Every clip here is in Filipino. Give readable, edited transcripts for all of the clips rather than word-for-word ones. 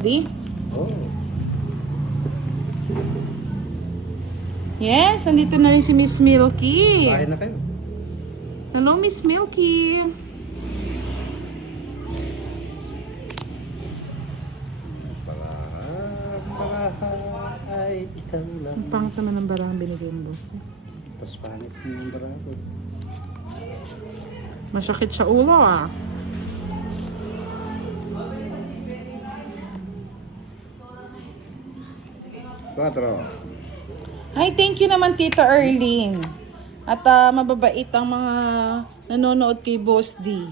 Di? Oh. Yes, nandito na rin si Miss Milky. Kain na kayo. Hello, Miss Milky. Ay, ikaw lang. Ang pangit naman ng barang binigay mo, boss. Mas pangit yung barako. Masakit sa ulo, ah. Quatro. Hi, thank you naman, Tita Erlene. At mababait ang mga nanonood kay Boss D.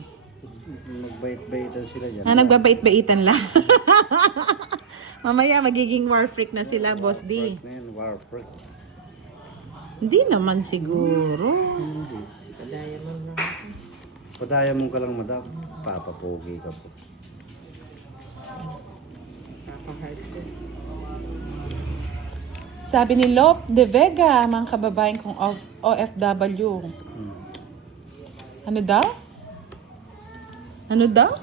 Magbait-baitan sila dyan. Nagbabait-baitan lang. Mamaya magiging war freak na sila, Boss D. Na yan, war freak. Hindi naman siguro. Hindi. Padaya mo ka lang, madam. Papapogi ka po. Sabi ni Lop de Vega, mga kababayan kong OFW. Ano daw? Ano daw?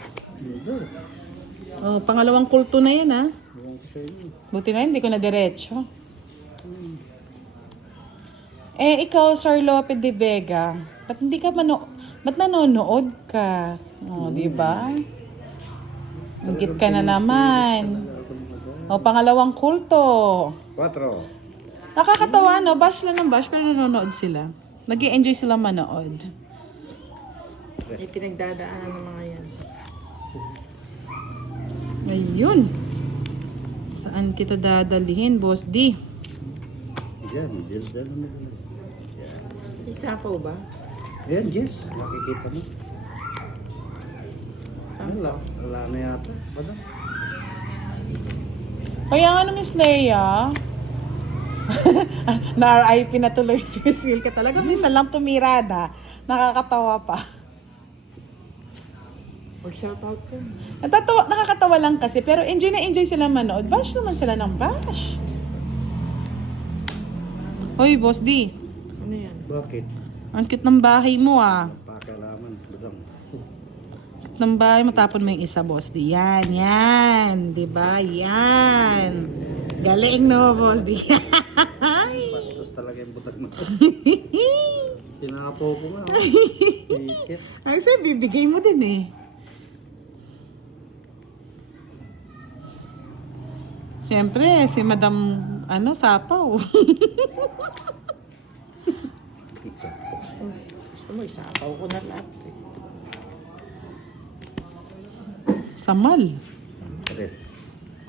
Oh, pangalawang kulto na yan, ha? Ewan ko sa inyo. Buti na hindi ko na diretso. Eh, ikaw, Sir Lope de Vega, ba't hindi ka ba't nanonood ka? Oh, di ba? Higit ka na naman. O, pangalawang kulto. Quatro. Nakakatawa, no? Bash lang ng bash, pero nanonood sila. Nag-i-enjoy sila manood. May pinagdadaanan ng mga yan. Ayun. Saan kita dadalhin, Boss D? Yan, dil-dil mo. Isapaw ba? Yan, Jess. Nakikita mo. Wala na yata. Madam. Kaya nga Miss Leia. Na-RIP na tuloy si Miss Wilka talaga. Minsan lang pumirada. Nakakatawa pa. Mag-shoutout ko. Nakakatawa lang kasi. Pero enjoy na enjoy sila manood. Bash naman sila ng bash. Hoy, Boss D. Ano yan? Bakit? Ang cute ng bahay mo, ah. Pakialaman, madam. Cute ng bahay mo. Tapon mo yung isa, Boss D. Yan, yan. Diba? Yan. Galing, no, Boss D. Bastos talaga yung butag mo. Sinapo ko nga. Ticket. Ay, sir, bibigay mo din eh. Siyempre, si Madam, Sapaw. Gusto mo, isapaw ko na lahat. Samal. Tres.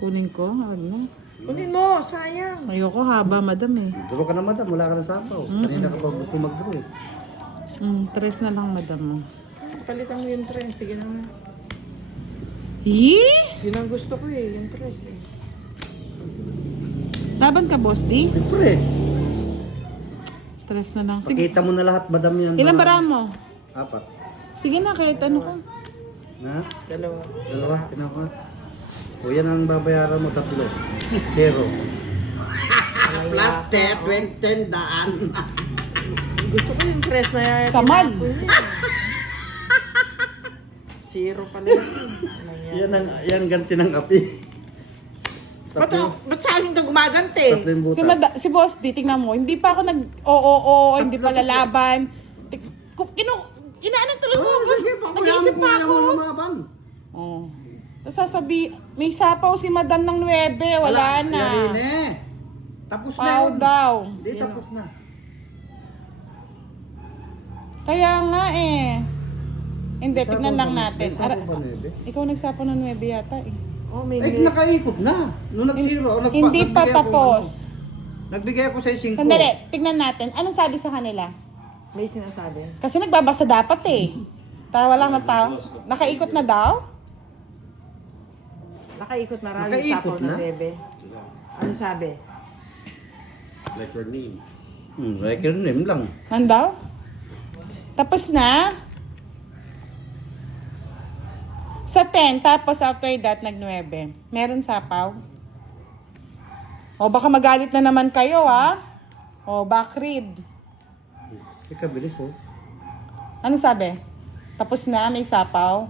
Kunin ko, ano. Kunin mo, sayang. Ayoko haba, Madam eh. Draw ka na, madam. Wala ka na sapaw. Kanina ka pa gusto mag-draw eh. Tres na lang, Madam. Palitan mo yung tres. Sige na nga. Yee! Yun ang gusto ko eh, yung tres eh. Laban ka, Boss D? Siyempre. Tres na lang. Sige. Pakita mo na lahat, madam yan. Ilang bara mo? Apat. Sige na, kahit ano ka. Na? Dalawa. Dalawa. Tinako. O yan ang babayaran mo, tatlo. Zero. Plus 10 daan. Gusto ko yung tres na yan. Samal. Zero pala yun. Yan ganti ng api. Ba't sa akin ito gumagante? Tatlo yung butas. Si Boss D, tingnan mo, hindi pa ako hindi pa lalaban. Inaanan tuloy mo, Boss. Nag-iisip pa ako. Oh. Tapos may sapaw si Madam ng 9, wala na. Yan eh. Tapos na Pau yun. daw. Hindi, tapos na. Kaya nga eh. Hindi, tignan lang natin. Sapaw ba, Nebe? Ikaw nagsapaw ng 9 yata eh. Oh, may Eh, nakaikot na. Nung nag-zero. Hindi pa tapos. Nagbigay ako sa 5. Sandali, tignan natin. Anong sabi sa kanila? May sinasabi. Kasi nagbabasa dapat eh. Tawa lang na tao. Nakaikot na daw? Nakaikot na raw yung Nakaikot sapaw na? ng bebe. Ano sabi? Like your name. Like your name lang. Nandaw? Tapos na? Sa 10, tapos after that, nag-9. Meron sapaw? O baka magalit na naman kayo, ha? O, backread. Ika, bilis oh. Ano sabi? Tapos na, may sapaw?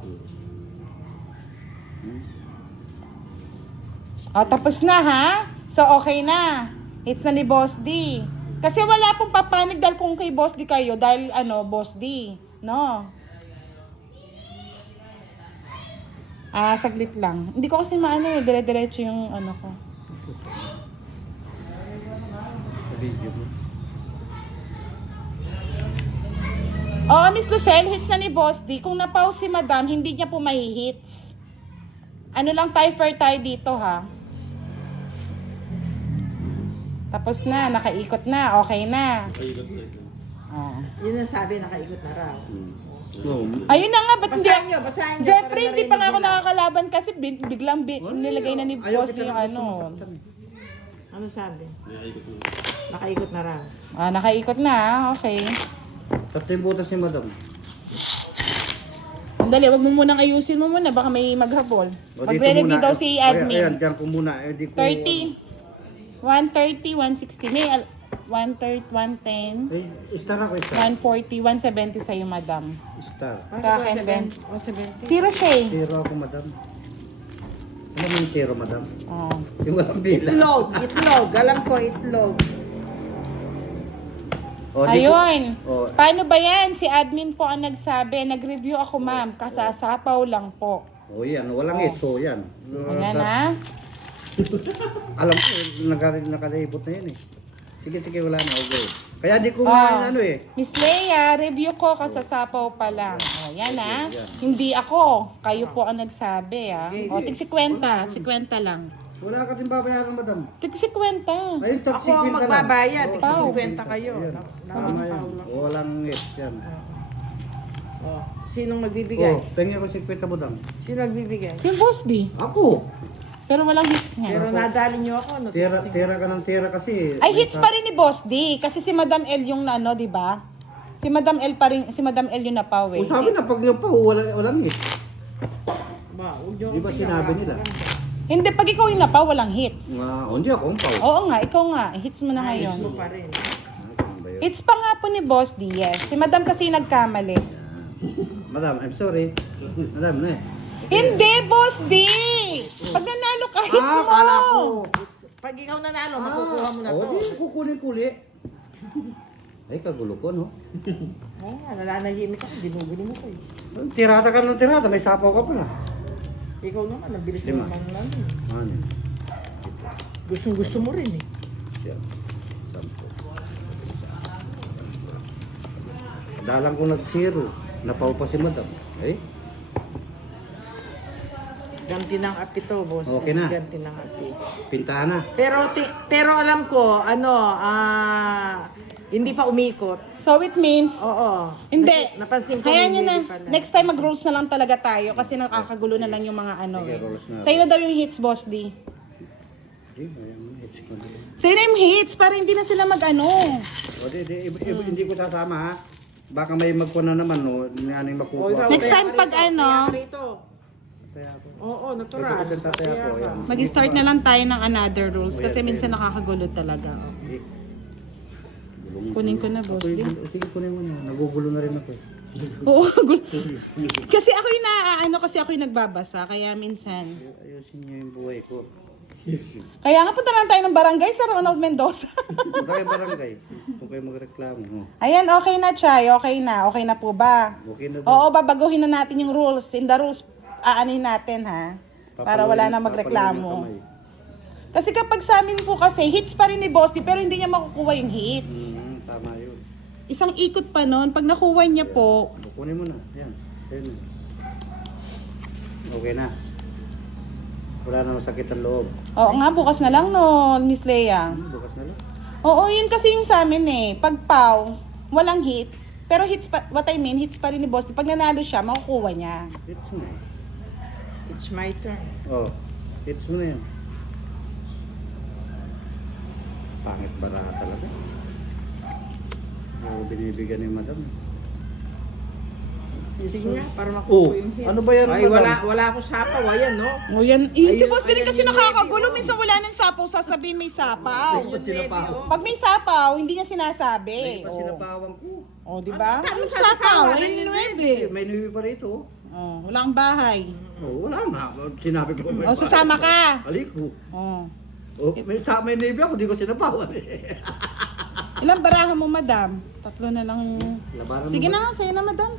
Tapos na ha? So okay na. Hits na ni Boss D. Kasi wala pong papanig dahil kung kay Boss D kayo, dahil Boss D. No? Saglit lang. Hindi ko kasi dire-diretso yung ko. Sa video mo. Oo, Miss Lucelle, hits na ni Boss D. Kung na-pause si Madam, hindi niya po mahihits. Ano lang tayo, fair tayo dito ha. Tapos na, nakaikot na, okay na. Oh. Yun ang sabi, nakaikot na raw. No. Ayun na nga, ba't hindi? Basahin nyo, basahin nyo. Jeffrey, para hindi pa nga ako narinig nila. nakakalaban kasi biglang nilagay na ni Ayaw Boss D kita yung na gusto masaktan. Ano sabi? Nakaikot na raw. Nakaikot na, okay. Tatlo yung butas ni madam. Dali, wag mo munang ayusin mo muna, baka may maghabol. O, dito Magre-review muna. daw si Ayan, admin. dyan ko muna. Di ko, 30, 130, 160, may 130, 110, Star ako, star. 140, 170 sa'yo, madam. Star. Sa akin, Ben. 170. Zero siya eh. Zero ako, madam. Ano mo yung zero, madam? Oh. Yung walang bila. Itlog. Alam ko, itlog. O, di ko- Ayun. O, Paano ba yan? Si admin po ang nagsabi. Nag-review ako, ma'am. Kasasapaw lang po. yan. Walang ito, yan. Ayan ha. Alam ko, nakalibot na yan eh. Sige, wala na. Okay. Kaya di ko Ah. eh. Miss Leia, review ko kasasapaw pa lang. O, yan ha. Hindi ako. Kayo po ang nagsabi ha. O, tig 50. 50 lang. Wala ka din babayaran, madam. Tig 50. Ayun, tag Ako ang 50 lang. magbabayad. Oo, Tig 50 kayo. Ayan. Tama yan. Walang it yan. Oh, sinong magbibigay? Pengi ko 50 madam. Sino magbibigay? Si Boss D. Ako! Pero walang hits niya. Pero nadali nyo ako. No? Tira ka ng tira kasi. Ay, hits pa rin ni Boss D. Kasi si Madam L yung di ba? Si Madam L pa rin, si Madam L yung napaw eh. O sabi na, pag yung pa, walang it. Ba, huwag nyo Di ba akong sinabi pinaka- nila? Hindi, pag ikaw yung napaw, walang hits. Hindi ako ang pao. Oo nga, ikaw nga. Hits mo na Ayos ngayon. mo pa rin. Ano ba yun? Hits pa nga po ni Boss D, yes. Si Madam kasi nagkamali. Madam, I'm sorry. Madam, Hindi, Boss D! Pag nanalo ka, hits mo! Kala ko. Pag ikaw nanalo, makukuha mo na to. Di, kukunin kuli. Ay, kagulo ko, no? Oo nga, nananahimik ako. Ginugulo mo ko eh. Tirada ka ng tirada, may sapaw ka pala. Ikaw naman, ang bilis mo Lima. naman lang. Ano? Gustong gusto mo rin eh. Siya. 10. Dalang ko nag-zero. Napaw pa si madam. Eh? Ganti ng api to, boss. Okay na. Ganti ng api. Pintahan na. Pero alam ko, hindi pa umikot. So it means, Oo. hindi. Napansin ko. Hayaan nyo na. hindi pala. Next time mag-rules na lang talaga tayo kasi nakakagulo na lang yung mga Sige, rules na. Sa'yo na daw yung hits, Boss D. Hits ko na. Sa'yo na yung hits para hindi na sila O, hindi ko sasama ha. Baka may magkuha na naman, no? Ano yung makukuha. Next time pag Tataya ako. Oo, natural. Ito yung tataya ko. Yan. mag-start na lang tayo ng another rules kasi minsan nakakagulo talaga. Eh, gulong- Kunin ko na, Boss D. Sige, kunin mo na. Nagugulo na rin ako. Oo, gulo. Kasi ako yung kasi ako yung nagbabasa, kaya minsan. Ayusin niyo yung buhay ko. Kaya nga punta lang tayo ng barangay sa Ronald Mendoza. Tayo barangay. Kung kayo magreklamo. Ayan, okay na, Chay. Okay na. Okay na po ba? Okay na daw. Oo, babaguhin na natin yung rules. In the rules, aanin natin, ha? Para wala na magreklamo. Kasi kapag sa amin po kasi, hits pa rin ni Boss D, pero hindi niya makukuha yung hits. Tama yun. Isang ikot pa nun. Pag nakuha niya po, Kunin mo na. Yan. Yan. Okay na. Wala na masakit ang loob. oo nga, bukas na lang no, Miss Leia. Bukas na lang. Oo, yun kasi yung sa amin eh. Pag PAW, walang hits. Pero hits pa, what I mean, hits pa rin ni Boss D. Pag nanalo siya, makukuha niya. Hits na. It's my turn. Oh. Hits mo na yan. Pangit bara talaga. Binibigyan ni madam. Sige nga, para Oh, makukuha yung hits. ano ba yan, Ay, madam? wala ako sapaw. Ayan, no? O yan, si Ayun, Boss D rin ayun kasi yung nakakagulo. lady, Minsan wala nang sapaw, sasabihin may sapaw. Ayun yung lady, oh. Pag may sapaw, hindi niya sinasabi. Ay, pa sinapawang ko. O, di ba? Paano Anong sasapaw? sapaw? Ayun Ayun yung yung lady. nuebe. May nuwi pa rito. Oh, wala kang bahay. Oh, wala nga. Sinabi ko may Oh, sasama ka. Aliko. Oh. Oh, may navy ako, di ko sinapawan eh. Ilang barahan mo, madam? 3 na lang. Labanan Sige mo na nga, sa'yo na, madam.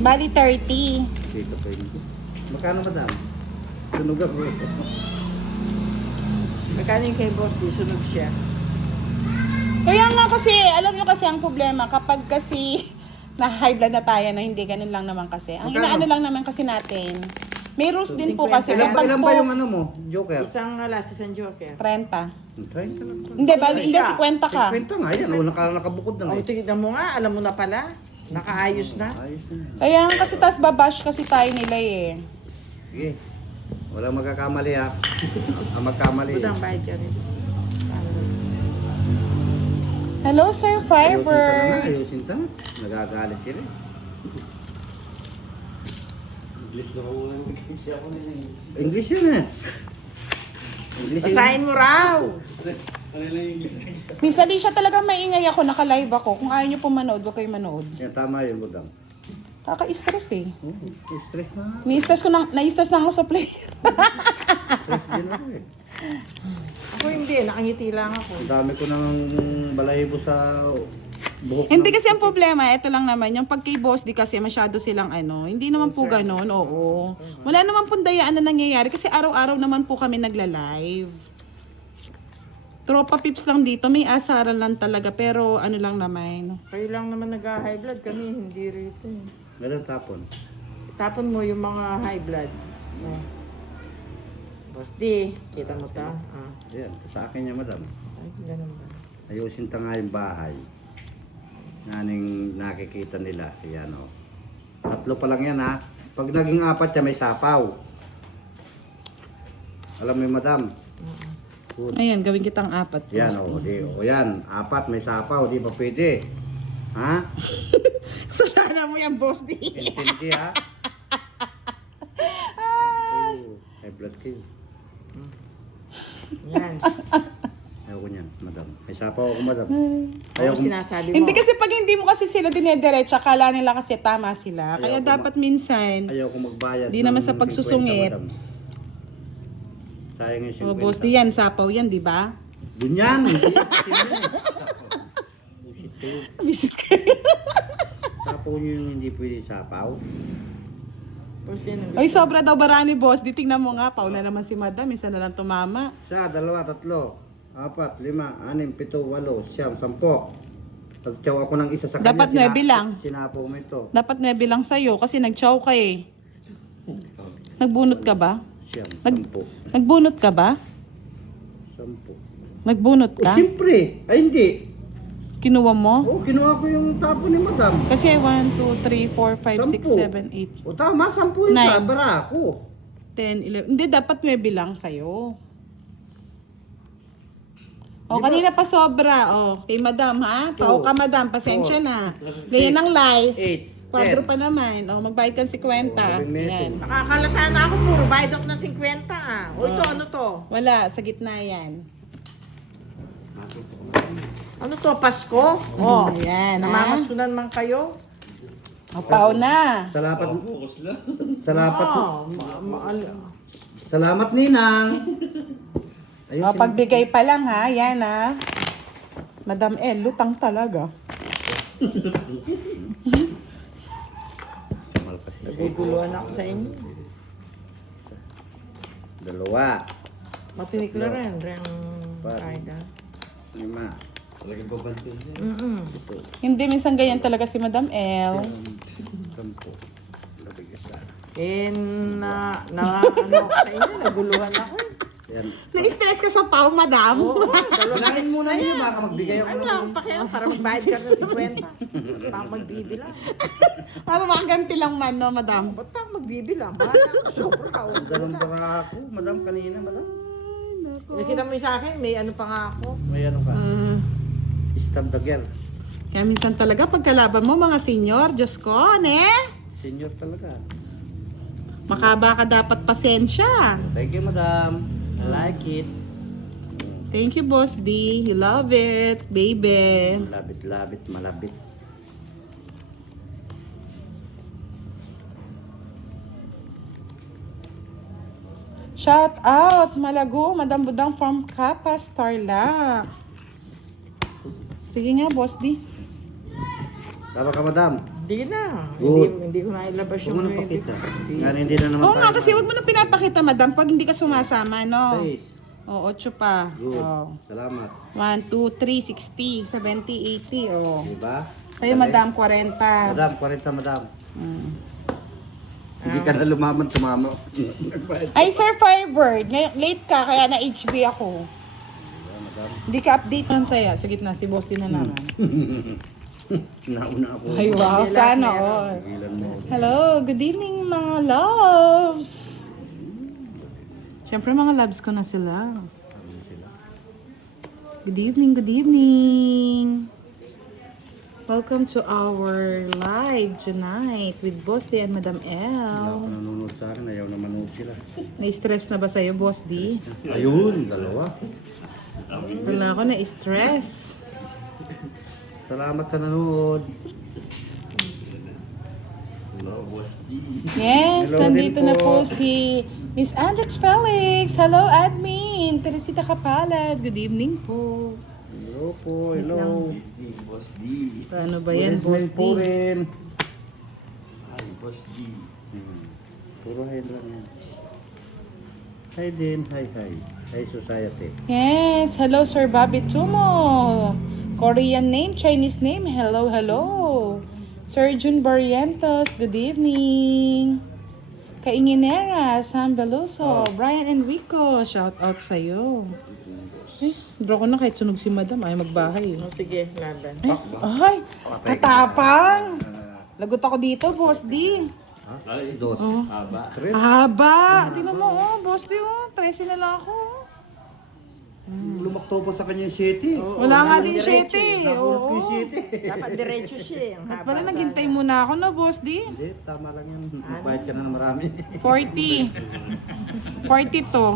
Bali 30. Dito pa yun. Magkano madam? Sunog ako. Magkano yung kay boss, di sunog siya. Kaya nga kasi, alam nyo kasi ang problema, kapag kasi na-high blood na tayo na hindi, ganun lang naman kasi. Ang Magkano? inaano lang naman kasi natin, may rules din po 50. kasi. Kapag Ilan po, ba yung ano mo? Joker? Isang alas, isang joker. 30. Try ka lang. Hindi, bali, hindi, siya. 50 ka. Kwenta nga yan. Nakabukod na O, eh. tignan mo nga, alam mo na pala. Nakaayos na. Ayos na yan. Kaya nga kasi tas babash kasi tayo nila eh. Sige. Walang magkakamali ha. Ang magkamali. Budang bayad ka rin. Hello, Sir Fiber. Ayusin ta na. Nagagalit sila. English yun eh. English yun. Basahin mo raw. Minsan di siya talaga maingay ako, naka-live ako. Kung ayaw niyo po manood, wag kayo manood. Yan, tama yun, Budang. Kaka-stress eh. Oh, stress na. Na-stress na ako sa player. Stress din ako eh. Ako hindi, nakangiti lang ako. Ang dami ko nang balahibo sa buhok. Hindi kasi ang problema, ito lang naman, yung pag kay boss, di kasi masyado silang ano, hindi naman po ganun, oo. Wala naman po dayaan na nangyayari kasi araw-araw naman po kami nagla-live. Tropa pips lang dito, may asaran lang talaga, pero ano lang naman. Kayo lang naman nag-high blood, kami hindi rito. Ganun tapon. Tapon mo yung mga high blood. Oh. Boss D, kita mo ta? Ah. Yan, sa akin yan, madam. Ay, ganun ba? Ayusin ta nga yung bahay. Naning nakikita nila. Yan o. 3 pa lang yan ha. Pag naging 4 siya, may sapaw. Alam mo yung madam? Good. Ayan, gawin kitang 4. Yan o. O yan. 4, may sapaw. Di ba pwede? Ha? Kasalanan mo yan, boss D. Intindi ha? Oh, high blood kayo. Yan. Ayaw ko niyan, madam. May sapaw ako, madam. Ano Ayaw ko. sinasabi mo? Hindi kasi pag hindi mo kasi sila dinediretsa, kala nila kasi tama sila. Kaya Ayaw ko dapat minsan, Ayaw ko magbayad. Di naman ng sa pagsusungit. 50, madam. Sayang yung 50. oh, boss D yan, sapaw yan, di ba? Yun yan. Bullshit kayo. Visit kayo. Sapaw nyo yung hindi pwede sapaw. Boss D, Ay, sobra daw barani, boss. Di tingnan mo nga, pau na naman si madam. Minsan na lang tumama. 1, 2, 3, 4, 5, 6, 7, 8, 9, 10. Pagtiyaw ako ng isa sa kanya. Dapat 9 lang. Sinapaw mo ito. Dapat 9 lang sa'yo kasi nag-chow ka eh. Nagbunot ka ba? Siyam, Nag- 10. Nagbunot ka ba? 10. Nagbunot Oh, ka? siyempre. Ay, hindi. Kinuha mo? Oh, kinuha ko yung tapo ni madam. Kasi 1, 2, 3, 4, 5, 6, 7, 8, O tama, 10 yung Nine. sabra ako. 10, 11. Hindi, dapat 9 lang sa'yo. O, kanina pa sobra. O, kay madam ha? Pao ka madam, pasensya na. Ganyan ang life. 8, Kwadro pa naman. O, magbayad kang 50. Yan. nakakalata na ako, puro bayad ako ng 50 ah. O ito, ano to? Wala, sa gitna yan. Ano to, Pasko? Oh, Ayan, ha? namamasunan man kayo? O, pao na. Salamat. Salamat. Oh, Salamat, Ninang. O, pagbigay pa lang ha. Yan ha. Madam El, lutang talaga. Samal kasi siya. naguguluhan ako sa inyo. 2, Matinik na rin, rin Pat. Aida. 5, Hindi, minsan ganyan talaga si Madam El. 10. Eh, ano ako sa inyo, naguluhan ako. Yan. Na-stress ka sa pao, madam. Oo, dalawang Kailangan beses muna na niyo, yan. baka magbigay ako Ano ng... lang, pakiyan para magbayad ka ng 50. Baka magbibilang. Para makaganti lang man, no, madam? Ba't pa ako magbibilang? Bahala ako, sobra ka. Ganun pa nga ako, madam, kanina, madam. Nakita mo yung sa akin, may ano pa nga ako. May ano ka? Stab the girl. Kaya minsan talaga, pagkalaban mo, mga senior, Diyos ko, ne? Senior talaga. Makaba ka dapat pasensya. Thank you, madam. I like it. Thank you, Boss D. You love it, baby. Labit-labit, malabit. Shout out, Malago, Madam Budang from Kapas, Tarlac. Sige nga, Boss D. Tama ka, madam. Hindi na. Good. Hindi ko na ilabas Huwag mo yung na pakita. Nga hindi na naman Oo nga, kasi huwag mo na pinapakita, Madam, pag hindi ka sumasama, no? 6. Oo, 8 pa. Good. Oh. Salamat. 1, 2, 3, 60, 70, 80, oh. Diba? Sa'yo, Madam, 40. Madam, 40, madam. Mm. Hindi ka na lumaman, tumama. Ay, Sir Firebird, late ka, kaya na-HB ako. Hindi ka update lang sa'yo. Sa gitna, si Boss din na naman. Nauna ako. Ay, wow, sana all. Tigilan mo. Hello, good evening mga loves. Siyempre mga loves ko na sila. Good evening, good evening. Welcome to our live tonight with Boss D and Madam Wala ako L. nanonood sa akin, ayaw na manood sila. Na-stress na ba sa'yo, Boss D? Ayun, dalawa. Wala ako na-stress. Salamat sa nanood. Yes, Hello nandito din na po. po si Miss Andrex Felix. Hello, admin. Teresita Kapalad. Good evening po. Hello po, hello. Ano ba yan, Boss D? Po rin. Puro hi lang yan. Hi din, hi. Hi society. Yes, hello Sir Bobby Tumo. Korean name, Chinese name. Hello, hello. Sir Jun Barrientos, good evening. Kainginera, Sam Beluso, Brian Enrico, shout out sa'yo. Eh, draw ko na kahit sunog si Madam, ay magbahay. Oh, sige, laban. Ay, katapang. Lagot ako dito, Boss D. Ha? Dos. Tres. Haba. Tingnan mo, oh, Boss D, oh. 13 na lang ako. Lumakto pa sa kanya yung city. Wala nga din 7. Nakulot ko yung Oo. city. Dapat diretso siya. Ang Ba't haba pala sana. naghintay muna ako, no, Boss D? Hindi, tama lang yan. Magbayad ka na ng marami. 40. 40 to.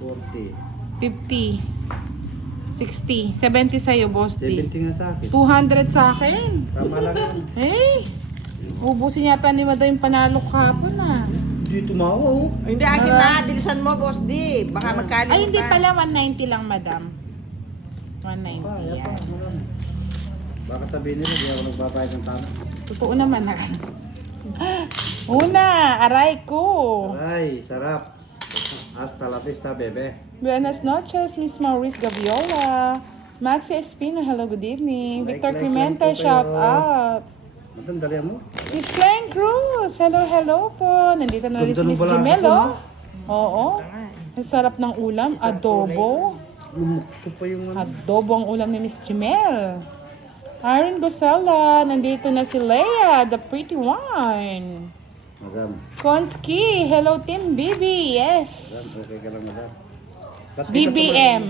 40. 50. 60. 70 sa'yo, Boss D. 70 nga sa akin. 200 sa akin. Tama lang yan. Hey! Ubusin yata ni Madam yung panalo kahapon, ah. Hindi tumawa oh. Hindi, akin na. Dilisan mo, Boss D. Baka magkalimutan. Ay, hindi pala. 190 lang, Madam. 190 yan. Baka sabihin nila, di ako nagbabayad ng tama. Totoo naman, ha? Una, aray ko. Ay, sarap. Hasta la vista, bebe. Buenas noches, Miss Maurice Gaviola. Maxi Espino, hello, good evening. Like, Victor like Clemente, lang po shout kayo. out. Madandali mo. Miss Klein Cruz, hello, hello po. Nandito na rin si Ganda ng Miss balasa Jimel, ko, oh. Oo. Ang sarap ng ulam, adobo. Lumukso pa yung ano. Adobo ang ulam ni Miss Jimel. Aaron Gosella, nandito na si Leia, the pretty one. Madam, Konski, hello Team BB, yes. okay ka lang, madam. Ba't di ka BBM.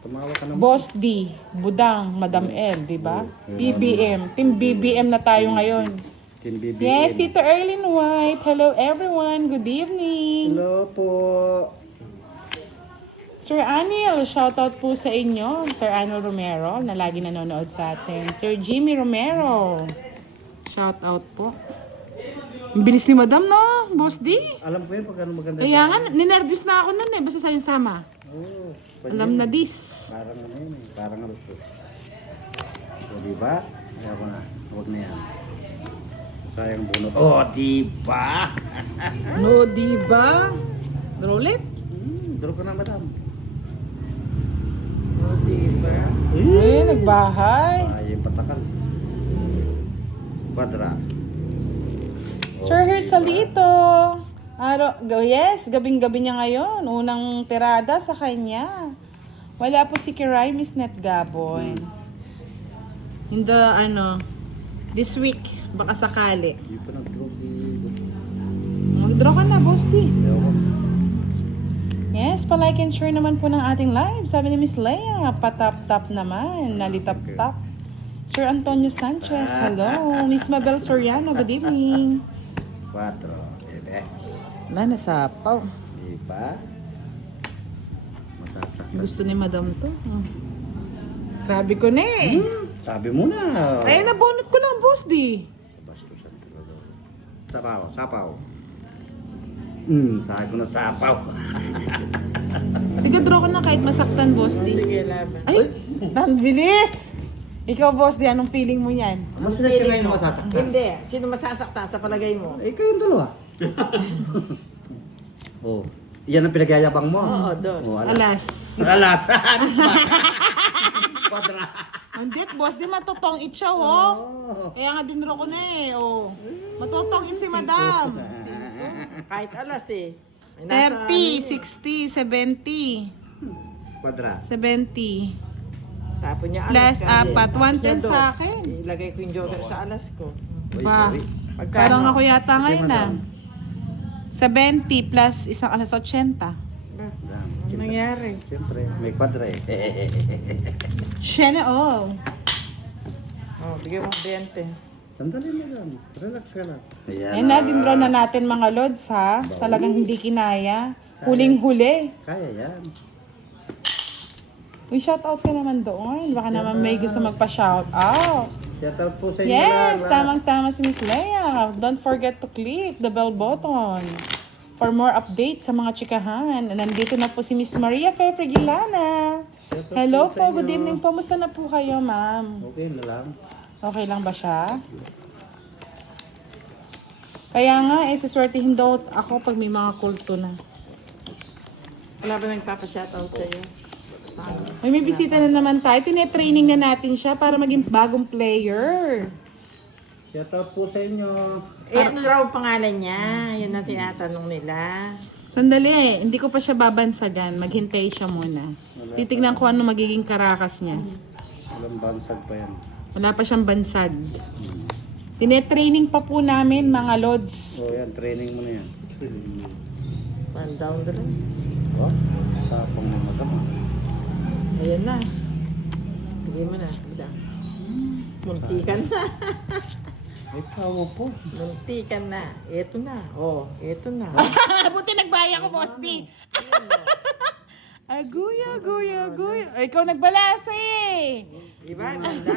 Tumawa ka naman. Boss D, Budang, Madam L, di ba? BBM. Team BBM na tayo ngayon. Team BBM. Yes, Tito Erlyn White. Hello everyone. Good evening. Hello po. Sir Anil, shoutout po sa inyo. Sir Anil Romero, na lagi nanonood sa atin. Sir Jimmy Romero, shoutout po. Ang bilis ni Madam, no? Boss D. Alam ko yun pag ano maganda. Kaya nga, ninervous na ako nun eh. Basta sa'yo sama. Oo. Alam na this. Parang ano yun eh. Parang ano to. O diba? Kaya ko na. Huwag na yan. Sayang bunot. Oh, diba? No, di ba? Roulette? Draw ka na, madam. Boss D, ba? Ay, nagbahay. Ay, patakal. Quadra. Sir Hersalito. Yes, gabing-gabi niya ngayon. Unang tirada sa kanya. Wala po si Kiray, Miss Net Gabon. In the, this week, baka sakali. Hindi pa nag-draw si... Mag-draw ka na, Boss D. Ewan. Yes, palike and share naman po ng ating live. Sabi ni Miss Leia, patap-tap naman, nalitap-tap. Sir Antonio Sanchez, hello. Miss Mabel Soriano, good evening. 4. Bebe. Wala, nasapaw. Diba? Masasaktan. Gusto ni Madam to. Grabe ko na eh. Sabi mo na. Ay, nabunot ko lang, Boss D. Bastusan talaga. Sapaw, sapaw. Sabi ko na sapaw. Sige, draw ka na kahit masaktan, Boss D. Sige, laban. Ay, ang bilis! Ikaw, Boss D, anong feeling mo yan? Mas na siya ngayon masasaktan. Hindi. Sino masasaktan sa palagay mo? Eh, kayong dalawa. Oh, yan ang pinagyayabang mo. Oo, dos. Oh, Alas. Alasan. Kwadra. Hindi, Boss D, matutong it siya, oh. Kaya nga dinro ko na eh, oh. Matutong it si Madam. Kahit alas eh. Ay, nasa 30, ano 60, 70. Kwadra. 70. Tapon niya Plus alas. apat, 110 Tapos sa niya akin. dos. Ilagay ko yung joker sa alas ko. Uy, Ba, sorry. Pagkano? parang ako yata Kasi, ngayon ah. Madam. 70 plus isang alas 80. Ba, ano nangyari? Siyempre, may kwadra eh. Siya na all. Oh, bigyan mo 20. Sandali mo lang. Relax ka lang. Ayan na, dinro na natin mga lods ha. Talagang hindi kinaya. Huling-huli. Kaya yan. Uy, shoutout ka naman doon. Baka naman may gusto magpa-shoutout. Shout out po sa inyo Yes, lahat. tamang-tama si Miss Leia. Don't forget to click the bell button for more updates sa mga chikahan. Nandito na po si Miss Maria Ferfregilana. Hello po, good evening po. Musta na po kayo, ma'am? Okay na lang. Okay lang ba siya? Kaya nga, siswertihin daw ako pag may mga kulto na. Wala ba nagpapa-shoutout sa'yo? May bisita na naman tayo. Tinetraining na natin siya para maging bagong player. Shout out po sa inyo. Eh, ano raw ang pangalan niya? Yun ang tinatanong nila. Sandali, hindi ko pa siya babansagan. Maghintay siya muna. Titignan ko ano magiging karakas niya. Walang bansag pa yan. Wala pa siyang bansag. Tinetraining pa po namin mga lods. So yan, training mo na yan. One down the road. Oh, tapong mo madam. Ayan na. Bigyan mo na. Bida. Muntikan na. Ay, tawa po. Muntikan na. Ito na. Oh, ito na. Buti nagbaya ko, Boss D. Aguya, aguya, aguya. Ay, ikaw nagbalasa eh. Diba? Ganda.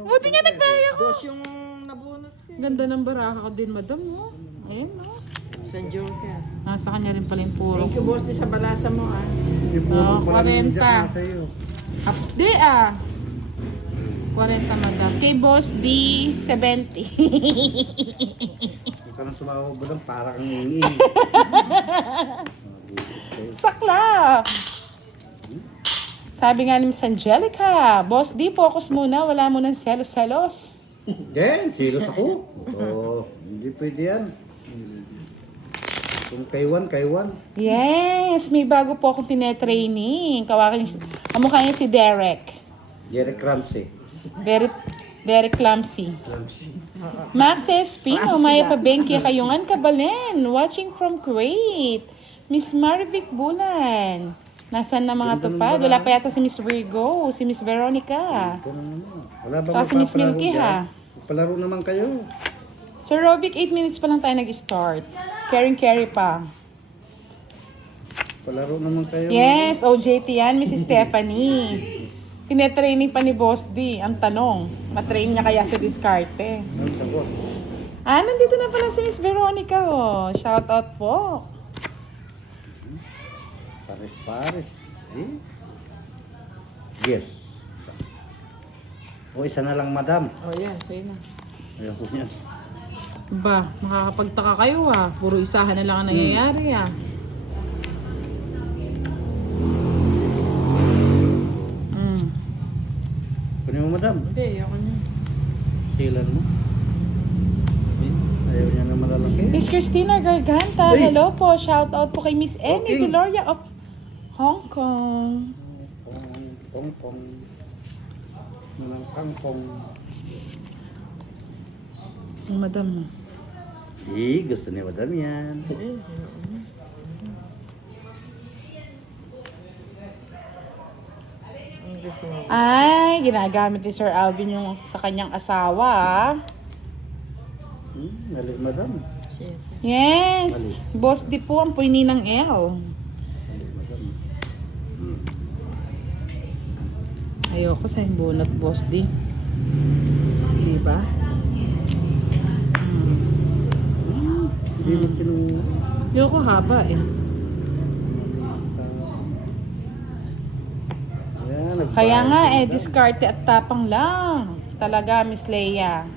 Buti nga nagbaya ko. Dos yung nabunot ko. Ganda ng baraka ko din, madam. Oh. Ayun, no? San Joker. Nasa kanya rin pala yung puro. Thank you, boss, di sa balasa mo, ah. Hindi po Ah, pala 40. nandiyan nasa iyo. Di ah. 40, madam. Kay Boss D, 70. Huwag ka nang sumawa ba lang, para kang ingin. Saklap! Sabi nga ni Miss Angelica, Boss D, focus muna. Wala mo ng selos-selos. Yan, silos ako. Oo, hindi pwede yan. Kung kaywan, kaywan. Yes, may bago po akong tinetraining. Kamukha niya si Derek. Jerry Ramsey. Derek Clumsy. Max Espino, Maya Pabenki, Kayungan Kabalen, watching from Kuwait. Miss Marvic Bulan. Nasaan na mga tupad? Wala pa yata si Miss Virgo, si Miss Veronica. Wala ba Saka si Miss Milky, ha? Palaro naman kayo. Sir Robic, 8 minutes pa lang tayo nag-start. Carry pa. Palaro naman kayo. Yes, OJT yan, Miss Stephanie. Tinetraining pa ni Boss D. Ang tanong, matrain niya kaya si Discarte? Ang sagot. Ah, nandito na pala si Miss Veronica, oh. Shout out po. Pares-pares. Eh? Yes. O, isa na lang, madam. Oh, yan, sa'yo na. Ayaw ko yan. Ba, makakapagtaka kayo ah. Puro isahan na lang ang nangyayari ah. Kunin mo, madam. Hindi, ayoko niya. Silan mo. Eh, ayaw niya na malalaki. Miss Christina Garganta, Uy! hello po. Shout out po kay Miss Emmy Okay. Viloria of Hong Kong. Pong-pong. Manang kangkong. Ang madam mo. Eh, gusto ni madam yan. Eh, ang gusto mo. Ay, ginagamit ni Sir Alvin yung sa kanyang asawa ah. Nalit, madam. Shit. Yes. Boss D po ang puini ng L. Nalit, madam. Ayoko sa yung bunot, Boss D. Di ba? Hindi mo tinong... Yung ko haba eh. Ayan, nagbayad Kaya nga si eh, madam. diskarte at tapang lang. Talaga, Miss Leia.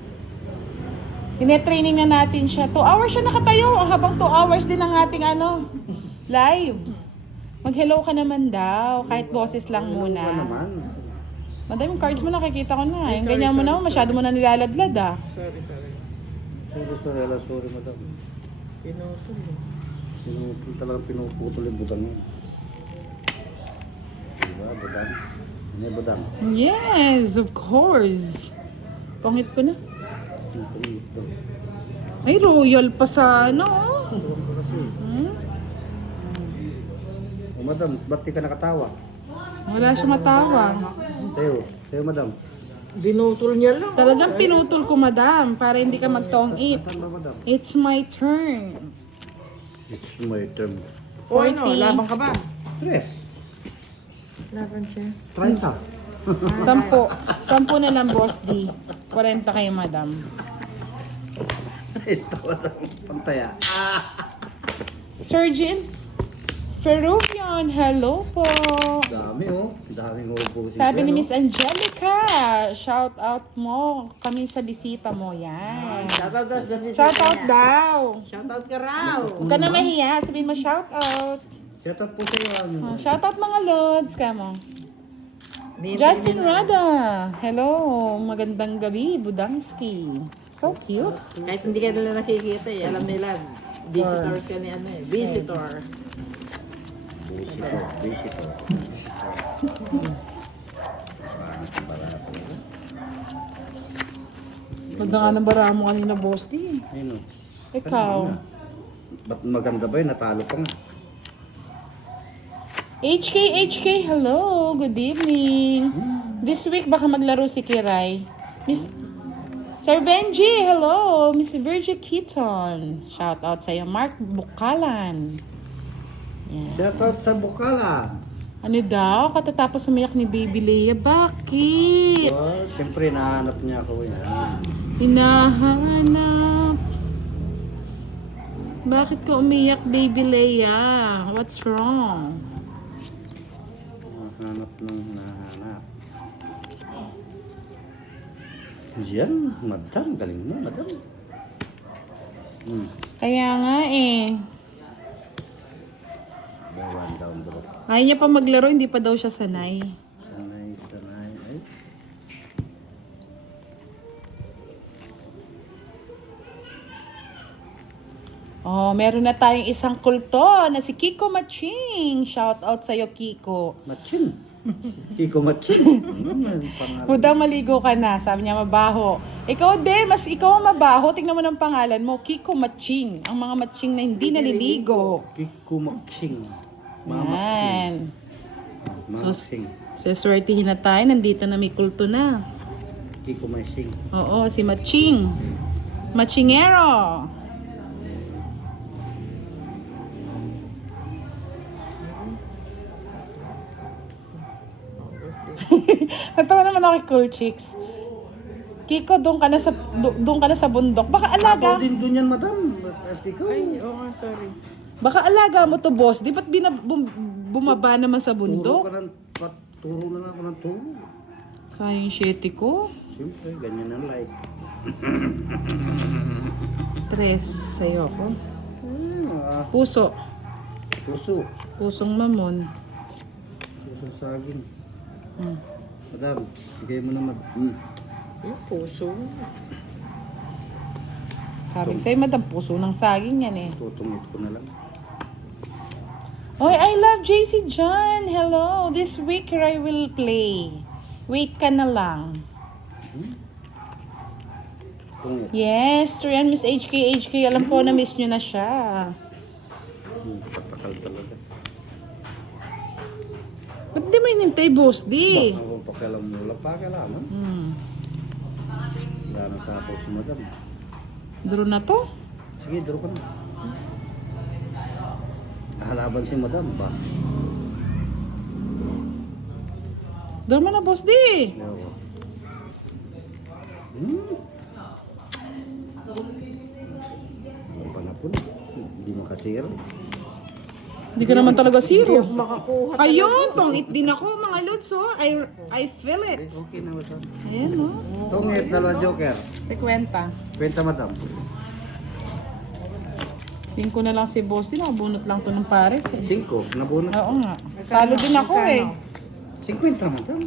Tinetraining na natin siya. 2 hours siya nakatayo. Habang 2 hours din ang ating live. Mag-hello ka naman daw. Kahit boses lang Ano muna. naman? Madam, yung cards mo nakikita ko na. Yung ganyan mo na, masyado mo na nilaladlad ah. Sorry. Sorry, madam. Pinutol. Talagang pinuputol yung budang yun. Diba, budang? Ano yung budang? Yes, of course. Pangit ko na. Ito. Ay, royal pa sa ano. Hmm? Oh, madam, ba't di ka nakatawa? Wala siya matawa. Sa'yo, madam. Binutol niya lang. Talagang pinutol ko, madam, para hindi ka magtong eat. Saan ba, madam? It's my turn. It's my turn. O ano, 40. laban ka ba? Tres. Laban siya. 30. 10 na lang, boss D. 40 kayo, madam. Ito, madam. Pantaya. Surgeon Peruvian, hello po. Dami, oh. Daming ubusin. Sabi ni Miss Angelica, shout out mo kami sa bisita mo. Yan. Shoutout daw sa bisita Shout out niya. daw. Shoutout ka raw. Huwag ka na mahiya, sabihin mo shout out. Shout out po sa iyo. Ano? Shout out mga lods, kamo. Hindi- Justin Rada, hello. Magandang gabi, Budangski. So cute. Kahit hindi ka nila nakikita eh. Alam nila, visitors ka ni ano eh. Visitor. Visitor. Ganda nga ng bara mo kanina, boss D. Ayun, oh. Ikaw. Ba't maganda ba yun? Natalo pa nga. HK, hello. Good evening. This week baka maglaro si Kiray. Miss Sir Benji, hello. Miss Virgie Keaton. Shout out sa iyo. Mark Bukalan. Yan. Shout out sa Bukala. Ano daw? Katatapos umiyak ni Baby Leia. Bakit? Well, siyempre nahanap niya ako yan. Hinahanap. Bakit ka umiyak, Baby Leia? What's wrong? Nahanap ng nahanap. Yan, madam. Galing mo, madam. Kaya nga eh. May one down, bro. Ayaw niya pa maglaro, hindi pa daw siya sanay. Sanay. Ay. Oh, meron na tayong isang kulto na si Kiko Maching. Shout out sa iyo, Kiko. Machin. Kiko Machin. Pangalan. Huda maligo ka na, sabi niya mabaho. Ikaw din, mas ikaw ang mabaho. Tingnan mo ng pangalan mo, Kiko Maching. Ang mga matching na hindi naliligo. Kiko Machin. Mama Yan. Machin. Seswertihin na tayo, nandito na may kulto na. Kiko Machin. Oo, si Maching. Machingero. Natawa naman ako kay Cool Chicks. Kiko, doon ka na sa bundok. Baka alaga. Ako din doon yan, madam. At ikaw. Ay, oo nga, sorry. Baka alaga mo to, boss. Di ba't bumaba naman sa Turo bundok? ka ng, turo na lang ako ng turo. Sayang yung shitty ko. Siyempre, ganyan ang like. 3 sa'yo ko. Puso. Puso. Pusong mamon. Puso saging. Hmm. Madam, bigay mo naman. Yung puso. Sabi sa'yo, madam, puso ng saging yan eh. Tutungit ko na lang. Oy, I love JC John. Hello. This week I will play. Wait ka na lang. Tungit. Yes, Trian, Miss HK. Alam ko na miss nyo na siya. Tatakal talaga. Ba't di mo inintay, boss? Di. Ako pakialam mo. Wala pakialaman. Wala na sa ako si madam. Draw na to? Sige, draw ka na. Halaban si madam ba? Draw mo na, boss. Di. Yawa. Wala pa na po na. sa zero. Hindi ka naman talaga Hindi zero. ako makakuha. Ayun, tongit din ako mga lods, oh. I feel it. Okay na madam. Ayan, oh. Tungit, dalawa joker. 50. Kwenta madam. 5 na lang si boss. Nakabunot lang to ng pares, eh. 5, nabunot. Oo nga. Talo din ako, eh. 50 madam.